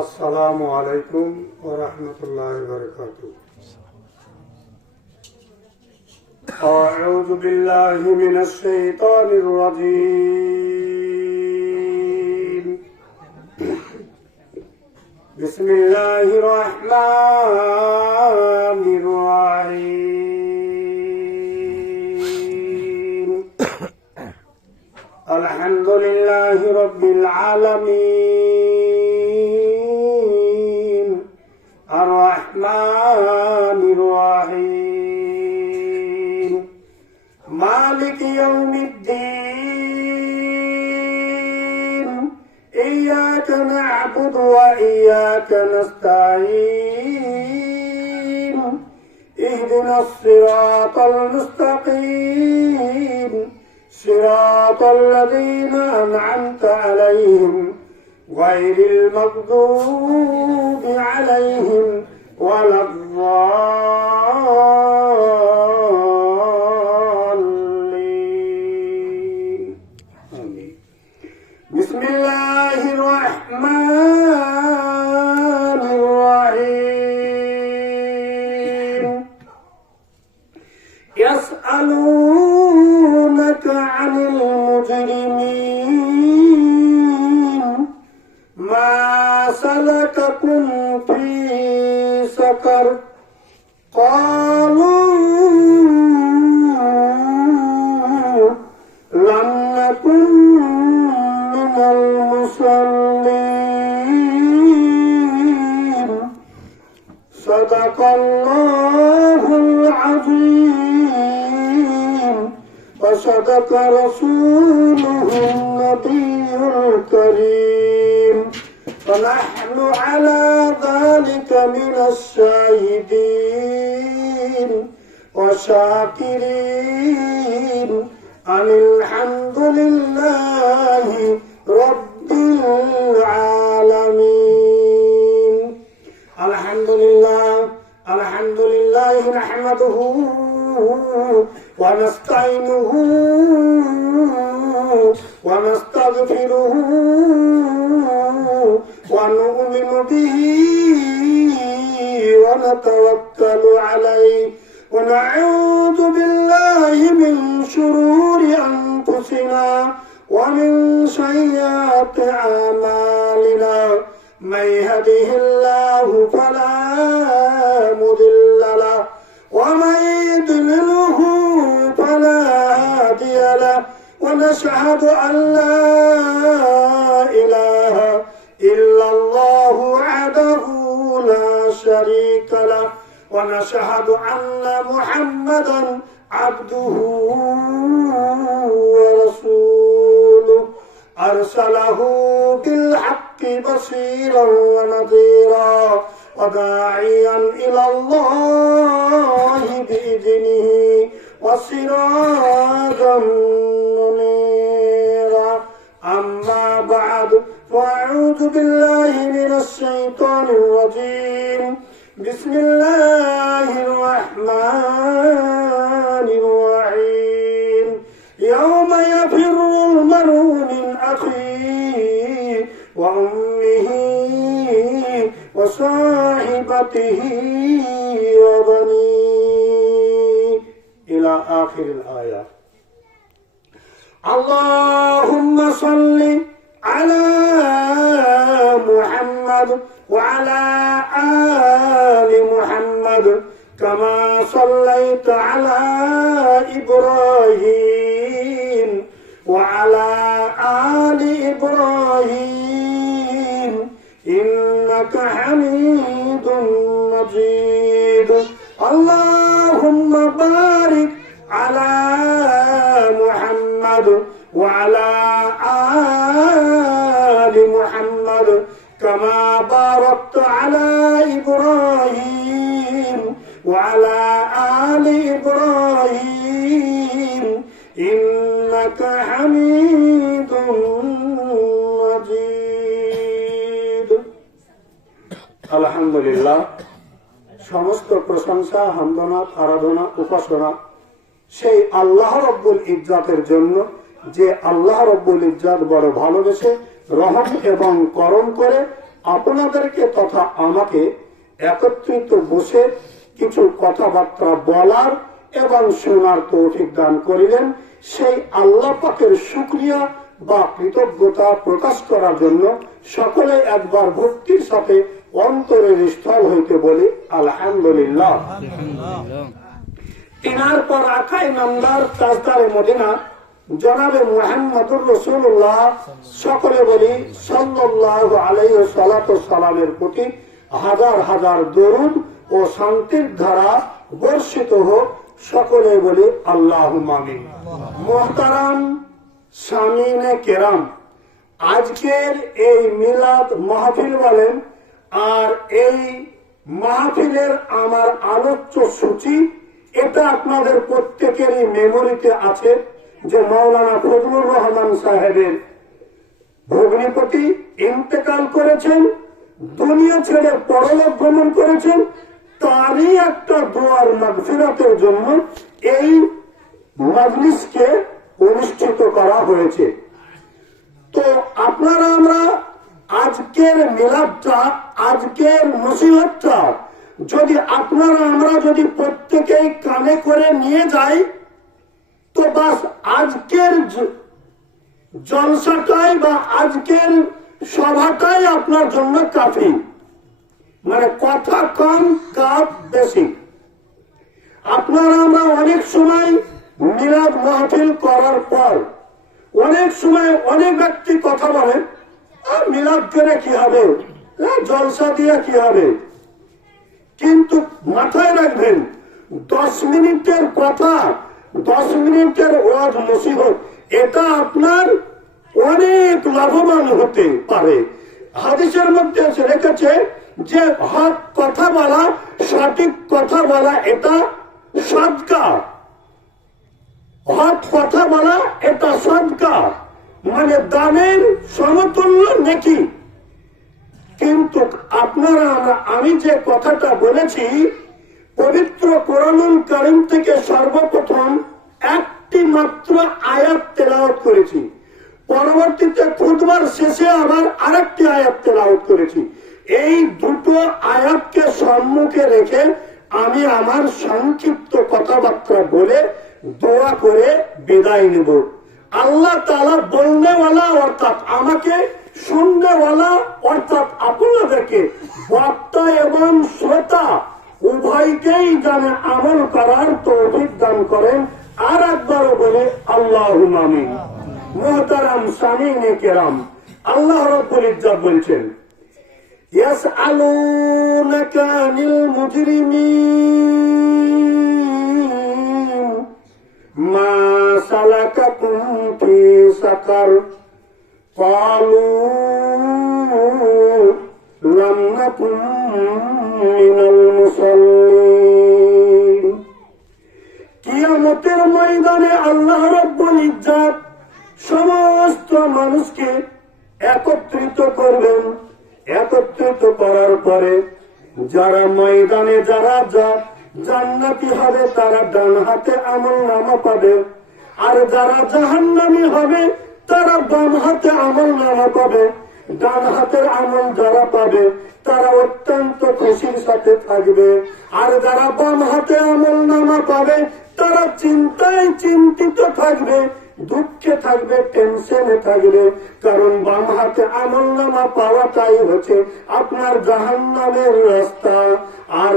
আসসালামু আলাইকুম ওয়া রাহমাতুল্লাহি ওয়া বারাকাতুহু। আউযু বিল্লাহি মিনাশ শাইতানির রাজীম। বিসমিল্লাহির রাহমানির রাহিম। আলহামদুলিল্লাহি রাব্বিল আলামিন আর-রাহমানির রাহিম মালিকি ইয়াউমিদ্দিন ইয়্যাকা না'বুদু ওয়া ইয়্যাকা নাস্তাঈন ইহদিনাস সিরাতাল মুস্তাকিম صراط الذين أنعمت عليهم غير المغضوب عليهم ولا الضالين آمين. بسم الله الرحمن الرحيم. يسألونك عن المجرمين ما سلككم في سقر قالوا لم نكن من المصلين صدق الله العظيم وصدق رسوله النبي الكريم ونحن على ذلك من الشاهدين والشاكرين أن الحمد لله رب العالمين. الحمد لله نحمده ونستعينه ونستغفره ونؤمن به ونتوكل عليه ونعوذ بالله من شرور أنفسنا ومن سيئات أعمالنا من يهده الله فلا مضل له ومن يضلله فلا هادي له ونشهد أن لا إله إلا الله وحده لا شريك له ونشهد أن محمدا عبده ورسوله أرسله بالحق بشيرا ونذيرا وداعيا إلى الله بإذنه وسراجا منيرا. أما بعد فأعوذ بالله من الشيطان الرجيم. بسم الله الرحمن الرحيم. يوم يفر المرء من أخيه وأمه وصاحبته وبنيه إلى آخر الآية. اللهم صل على محمد وعلى آل محمد كما صليت على إبراهيم وعلى آل إبراهيم إنك حميد مجيد. اللهم بارك على محمد وعلى آل محمد كما باركت على إبراهيم وعلى آل إبراهيم إنك حميد مجيد. আলহামদুলিল্লাহ, সমস্ত প্রশংসা, হামদনাথ, আরাধনা, উপাসনা সেই আল্লাহ রব্বুল ইজ্জাতের জন্য, যে আল্লাহ রব্বুল ইজ্জাত বড় ভালোবেসে রহম এবং করম করে আপনাদেরকে তথা আমাকে একত্রিত বসে কিছু কথাবার্তা বলার এবং শোনার তৌফিক দান করিলেন। সেই আল্লাহ পাকের শুকরিয়া বা কৃতজ্ঞতা প্রকাশ করার জন্য সকলে একবার ভক্তির সাথে অন্তরের স্থল হইতে বলি আলহামদুলিল্লাহ। তিনার পর আকাই নামদার তাজদারে মদিনা জনাবে মুহাম্মদুর রাসূলুল্লাহ সকলে বলি সাল্লাল্লাহু আলাইহি সাল্লামের প্রতি হাজার হাজার দরুদ ও শান্তির ধারা বর্ষিত হোক। সকলে বলি আল্লাহুম্মা আমিন। মুহতারাম সামিনে কেরাম, আজকের এই মিলাদ মাহফিল বলেন আর এই মাহফিলের আমার আলোচ্য সূচি, এটা আপনাদের প্রত্যেকেরই মেমোরিতে আছে যে মাওলানা ফজলুর রহমান সাহেবের ভগ্নিপতি ইন্তেকাল করেছেন, দুনিয়া ছেড়ে পরলোক গমন করেছেন। তারই একটা দোয়ার মাগফিরাতের জন্য এই মাজলিসকে অনুষ্ঠিত করা হয়েছে। তো আপনারা আমরা আজকের মিলাদটা, আজকের নসিহতটা যদি আপনারা আমরা যদি প্রত্যেকেই কানে করে নিয়ে যাই তো বাস আজকের জলসাটাই বা আজকের সভাটাই আপনার জন্য কাফি। মানে কথা কম কাজ বেশি। আপনারা আমরা অনেক সময় মিলাদ মাহফিল করার পর অনেক সময় অনেক ব্যক্তি কথা বলেন, মিলাদ করে কি হবে, জলসা দিয়ে কি হবে। কিন্তু মাথায় রাখবেন 10 মিনিটের কথা, 10 মিনিটের ওয়াজ নসিহত, এটা আপনার অনেক লাভবান হতে পারে। হাদিসের মধ্যে এসে রেখেছে যে হক কথা বলা, সঠিক কথা বলা এটা সদকা। হক কথা বলা এটা সদকা, মানে দানের সমতুল্য নেকি। কিন্তু আপনারা আমি যে কথাটা বলেছি পবিত্র কোরআনুল কারীম থেকে সর্বপ্রথম একটি মাত্র আয়াত তেলাওয়াত করেছি, পরবর্তীতে খুতবার শেষে আবার আরেকটি আয়াত তেলাওয়াত করেছি। এই দুটো আয়াতকে সম্মুখে রেখে আমি আমার সংক্ষিপ্ত কথাবার্তা বলে দোয়া করে বিদায় নেব। আল্লাহ তাআলা বলনেওয়ালা অর্থাৎ আমাকে, শুননেওয়ালা অর্থাৎ আপনাদেরকে, বক্তা এবং শ্রোতা উভয়কেই জানে আমল করার তৌফিক দান করেন। আর একবারও বলে আল্লাহুম্মা আমিন। মুহতারাম সামিনে কেরাম, আল্লাহ রাব্বুল ইজ্জত বলছেন ইয়াসআলুনাকা আনিল মুজরিমিন মা সালাকাকুম ফি সাকার ক্বালু লাম নাকুম মিনাল মুসাল্লিন। কিয়ামতের ময়দানে আল্লাহ রাব্বুল ইজ্জত সমস্ত মানুষকে একত্রিত করবেন। একত্রিত করার পরে যারা ময়দানে যারা জান্নাতি হবে তারা ডান হাতে আমল নামা পাবে, আর যারা জাহান্নামী হবে তারা বাম হাতে আমল নামা পাবে। ডান হাতের আমল যারা পাবে তারা অত্যন্ত খুশির সাথে থাকবে, আর যারা বাম হাতে আমল নামা পাবে তারা চিন্তায় চিন্তিত থাকবে, দুঃখে থাকবে, টেনশনে থাকবে। কারণ বাম হাতে আমল নামা পাওয়াটাই হচ্ছে আপনার জাহান্নামের রাস্তা, আর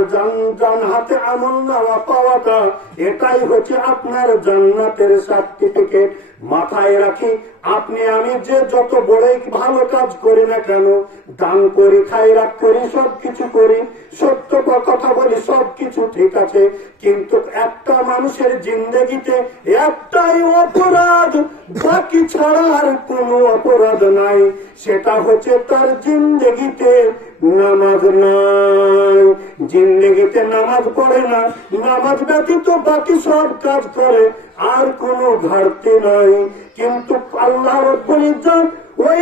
ডান হাতে আমল নামা পাওয়াটা এটাই হচ্ছে আপনার জান্নাতের সার্টিফিকেট। মাথায় রাখি, আপনি আমি যে যত বড়ই ভালো কাজ করি না কেন, দান করি, খায়রাত করি, সবকিছু করি, সত্য কথা বলি, সবকিছু ঠিক আছে, কিন্তু একটা মানুষের জিন্দেগিতে একটাই অপরাধ, বাকি ছাড়া আর কোনো অপরাধ নাই। সেটা হচ্ছে তার জিন্দেগিতে নামাজ নাই। জিন্দেগিতে নামাজ পড়ে না, নামাজ ব্যতীত বাকি সব কাজ করে, আর কোনো ঘাটতি নাই। কিন্তু আল্লাহ রাব্বুল ইজ্জত ওই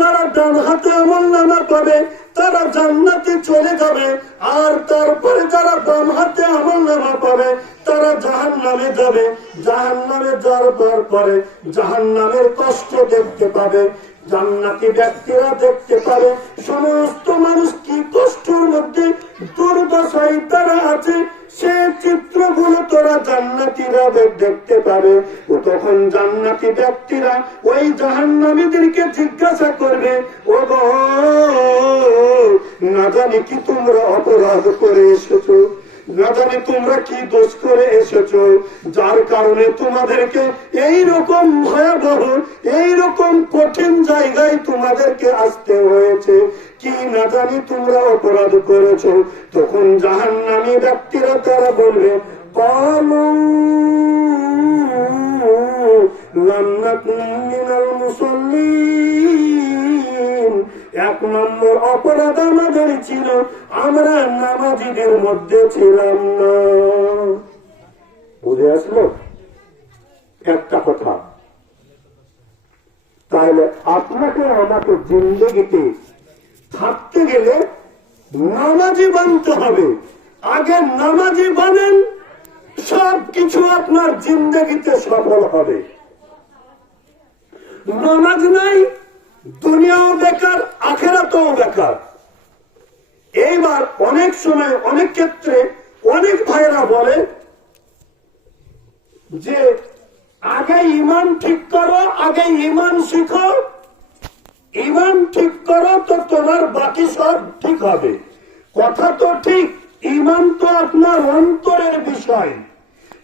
যারা ডান হাতে আমল নামা পাবে তারা জান্নাতে চলে যাবে, আর তারপরে যারা বাম হাতে আমল নামা পাবে তারা জাহান্নামে যাবে। জাহান্নামে যাওয়ার পরে জাহান্নামের কষ্ট দেখতে পাবে। জান্নাতি ব্যক্তিরা দেখতে পারে সমস্ত মানুষ কি কষ্টের মধ্যে দুর্দশায় তারা আছে, সে চিত্রগুলো তোরা জান্নাতীরা দেখতে পাবে। ও তখন জান্নাতি ব্যক্তিরা ওই জাহান্নামীদেরকে জিজ্ঞাসা করবে, ও গো, না জানি কি তোমরা অপরাধ করে এসেছো, না জানি তোমরা কি দোষ করে এসেছো, যার কারণে তোমাদেরকে এই রকম ভয়াবহ, এই রকম কঠিন জায়গায় তোমাদেরকে আসতে হয়েছে, কি না জানি তোমরা অপরাধ করেছো। তখন জাহান্নামী ব্যক্তিরা তারা বলবে, ক্বালু লাম নাকুন মিনাল মুসাল্লিন, এক নম্বর অপরাধ আমাদের ছিল, আমরা নামাজীদের মধ্যে ছিলাম না। বুঝে আসলো একটা কথা? তাহলে আপনাকে আমাকে জিন্দগিতে থাকতে গেলে নামাজি বানতে হবে। আগে নামাজি বানেন, সবকিছু আপনার জিন্দগিতে সফল হবে। নামাজ নাই, দুনিয়াও বেকার, আখেরাতও বেকার। এইবার অনেক সময় অনেক ক্ষেত্রে অনেক ভাইরা বলে যে আগে ইমান ঠিক করো, আগে ইমান শিখো, ইমান ঠিক করো তো তোমার বাকি সব ঠিক হবে। কথা তো ঠিক, ইমান তো আপনার অন্তরের বিষয়,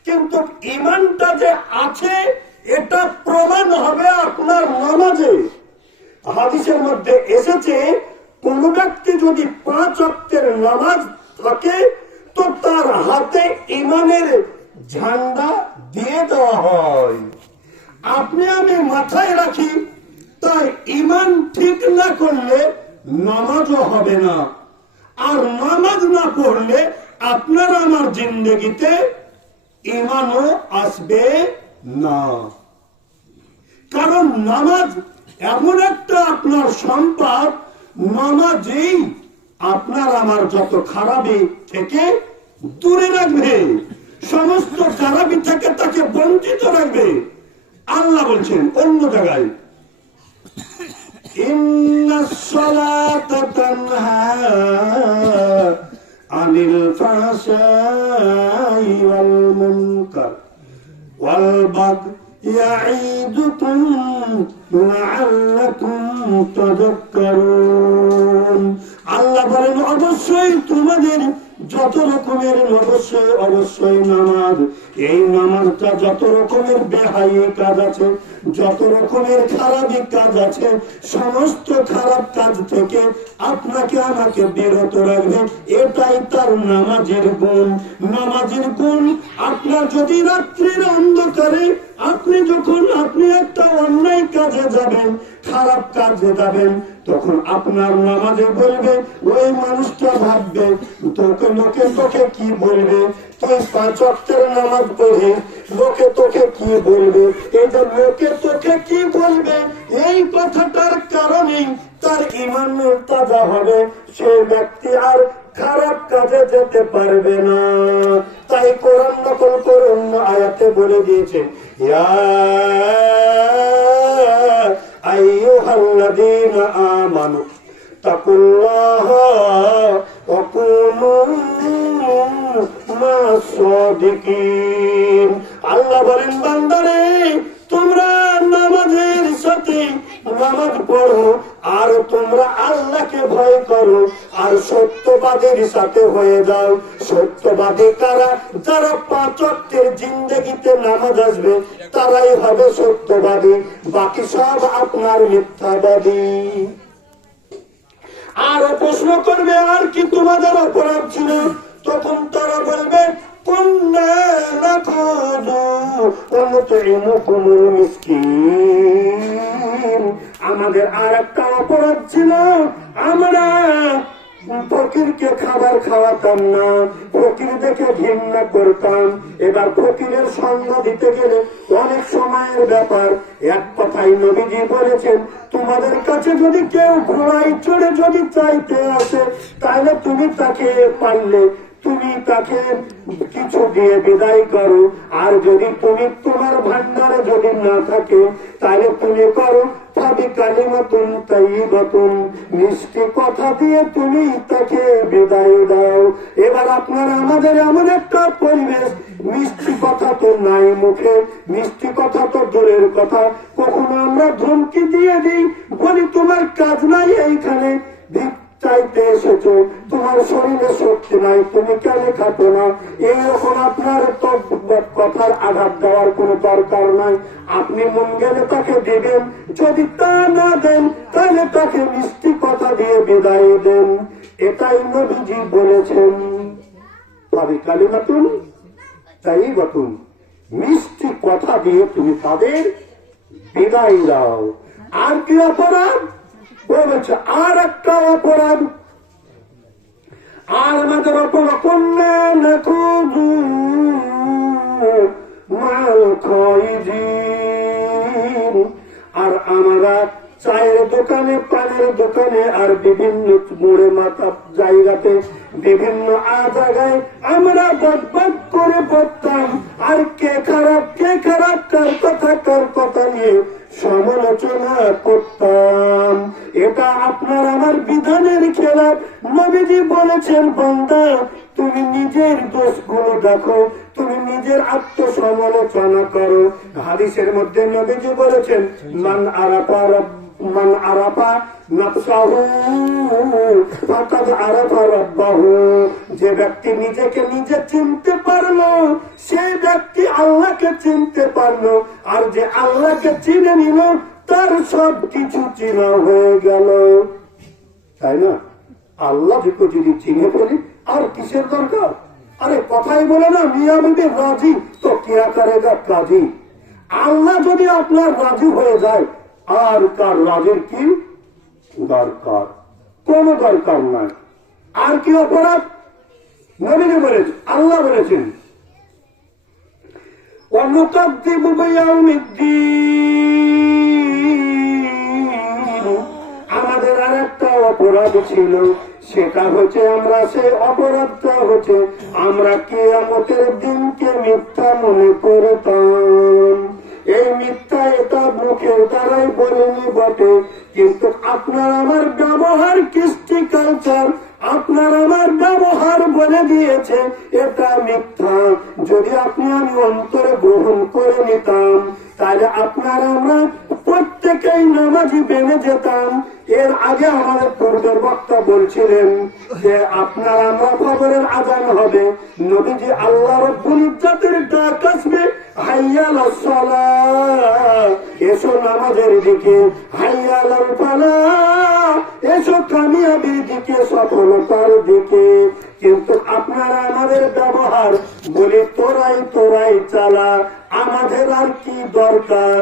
কিন্তু ইমানটা যে আছে এটা প্রমাণ হবে আপনার নামাজে। হাদিসের মধ্যে এসেছে, কোন ব্যক্তি যদি 5 ওয়াক্তের নামাজ থাকে তো তার হাতে ইমানের ঝান্ডা দিয়ে দেওয়া হয়। আপনি আমি মাথায় রাখি, তাই ইমান ঠিক না করলে নামাজও হবে না, আর নামাজ না পড়লে আপনার আমার জিন্দগিতে ইমানও আসবে না। কারণ নামাজ এমন একটা আপনার সম্পদ, নামাজেই আপনার আমার যত খারাপি থেকে দূরে রাখবে, সমস্ত খারাপি থেকে তাকে বঞ্চিত রাখবে। আল্লাহ বলছেন অন্য জায়গায়, ইন্নাস সালাতা তানহা আনিল ফাহশাই ওয়াল মুনকার ওয়াল বাগই ইয়াঈদুকুম লাআল্লাকুম তাযাক্কারুন। আল্লাহ বলেন অবশ্যই তোমাদের যত রকমের অবশ্যই নামাজ, এই নামাজটা যত রকমের বেহাই কাজ আছে, যত রকমের খারাপি কাজ আছে, সমস্ত খারাপ কাজ থেকে আপনাকে আমাকে বিরত রাখবে। এটাই তার নামাজের গুণ। নামাজের গুণ আপনার যদি রাত্রির অন্ধকারে আপনি একটা অন্যায় কাজে যাবেন, খারাপ কাজে যাবেন, তখন আপনার নামাজে বলবে, ওই মানুষটা ভাববে লোকে তোকে কি বলবে, তুই 5 ওয়াক্তের নামাজ পড়ে লোকে তোকে কি বলবে। এই যে লোকে তোকে কি বলবে, এই কথাটার কারণেই তার ইমান তাজা হবে, সে ব্যক্তি আর খারাপ কাজে যেতে পারবে না। তাই কোরআন নকল করুন আয়াতে বলে দিয়েছে, ইয়া আইয়ুহাল্লাযীনা আমানু তাকুল্লাহা ওয়া কুনু মা'আস সাদিকিন। আল্লাহ বলেন, বান্দারে তোমরা নামাজের সাথে নামাজ পড়ো, আর তোমরা আল্লাহকে ভয় করো, আর সত্যবাদীর সাথে হয়ে যাও। সত্যবাদী কারা? যারা 5 ওয়াক্তের জিন্দেগিতে নামাজ আসবে তারাই হবে সত্যবাদী, বাকি সব আপনার মিথ্যাবাদী। আর প্রশ্ন করবে, আর কি তোমাদের অপরাধ ছিল? তখন তারা বলবে, আমাদের আর একটা অপরাধ ছিল, আমরা ফকিরকে খাবার খাওয়াতাম না, ফকির দেখে ঘৃণা করতাম। এবার ফকিরের সঙ্গ দিতে গেলে অনেক সময়ের ব্যাপার। এক কথাই নবীজি বলেছেন, তোমাদের কাছে যদি কেউ ঘোড়ায় চড়ে যদি চাইতে আসে, তাহলে তুমি তাকে পারলে তুমি তাকে কিছু দিয়ে বিদায় করো, আর যদি তুমি তোমার ভান্ডারে যদি না থাকে তাহলে তুমি করো ভাবি কালিমাতুন তাইয়িবাতুন, মিষ্টি কথা দিয়ে তুমি তাকে বিদায় দাও। এবার আপনারা আমাদের এমন একটা পরিবেশ, মিষ্টি কথা তো নাই মুখে, মিষ্টি কথা তো দূরের কথা, কখনো আমরা ধমকি দিয়ে দিই, বলি তোমার কাজ নাই এইখানে, ভিক চাইতে এসেছো, তোমার শরীরে শক্তি নাই, তুমি কেন খাটো না। এইরকম আপনার তো কথার আঘাত দেওয়ার কোনো দরকার নাই। আপনি মন গেলে তাকে দিবেন, যদি তা না দেন তাহলে তাকে মিষ্টি কথা দিয়ে বিদায় দেন। এটাই নবীজি বলেছেন। ভাবি কালিমাতুন তাইয়িবাতুন, মিষ্টি কথা দিয়ে তুমি তাদের বিদায় দাও। আর কি অপরাধ বলেছে? আর একটা অপরাধ, আর আমাদের অপরাধ করলেন মাল খাইজিন। আর আমরা চায়ের দোকানে, পানের দোকানে, আর বিভিন্ন মোড়ে মাথা জায়গাতে, বিভিন্ন জায়গায় আমরা বদবদ করে বলতাম, আর কে খারাপ কার কথা নিয়ে সমালোচনা করতাম। এটা আপনার আমার বিধানের খেলাফ। নবীজি বলেছেন, বান্দা তুমি নিজের দোষগুলো দেখো, তুমি নিজের আত্মসমালোচনা করো। হাদিসের মধ্যে নবীজি বলেছেন, মান আরাফা নাফসাহু ফাকাদ আরাফা রাব্বাহু, যে ব্যক্তি নিজেকে নিজে চিনতে পারলো সেই ব্যক্তি আল্লাহকে চিনতে পারলো, আর যে আল্লাহকে চিনে নিল তার সব কিছু চিনা হয়ে গেল। তাই না? আল্লাহ যদি চিনে ফেলি আর কিসের দরকার? আরে কথাই বলে না, মিয়া বিবি রাজি তো কিয়া করেগা কাজী। আল্লাহ যদি আপনার রাজি হয়ে যায়, আর কার রাজির কি দরকার? কোন দরকার নাই। আর কি অপরাধ? নবীজি বলেছেন, আল্লাহ বলেছেন, ওয়ানুকাযযিবু বিয়াউমিদ্দীন। আমাদের আর একটা অপরাধ ছিল, সেটা হচ্ছে আমরা সেই অপরাধটা হচ্ছে আমরা কিয়ামতের দিনকে মিথ্যা মনে করতাম। এই মিথ্যা এটা মুখের দ্বারাই বলিনি বটে, কিন্তু আপনার আমার ব্যবহার, কৃষ্টি কালচার, আপনার আমার ব্যবহার বলে দিয়েছে এটা মিথ্যা। যদি আপনি আমি অন্তরে গ্রহণ করে নিতাম, তাহলে আপনার আমরা প্রত্যেকেই নামাজি বেনে যেতাম। এর আগে আমাদের পূর্বের বক্তা বলছিলেন যে আপনার আমরা ফজরের আযান হবে, নবীজি আল্লাহ রাব্বুল ইজ্জতের ডাক আসবে, হাইয়া আলাস সালাহ, এসো নামাজের দিকে, হাইয়া আলাল ফালাহ, এসো কামিয়াবির দিকে, সফলতার দিকে। কিন্তু আপনারা আমাদের ব্যবহার বলে তোরাই চালা, আমাদের আর কি দরকার?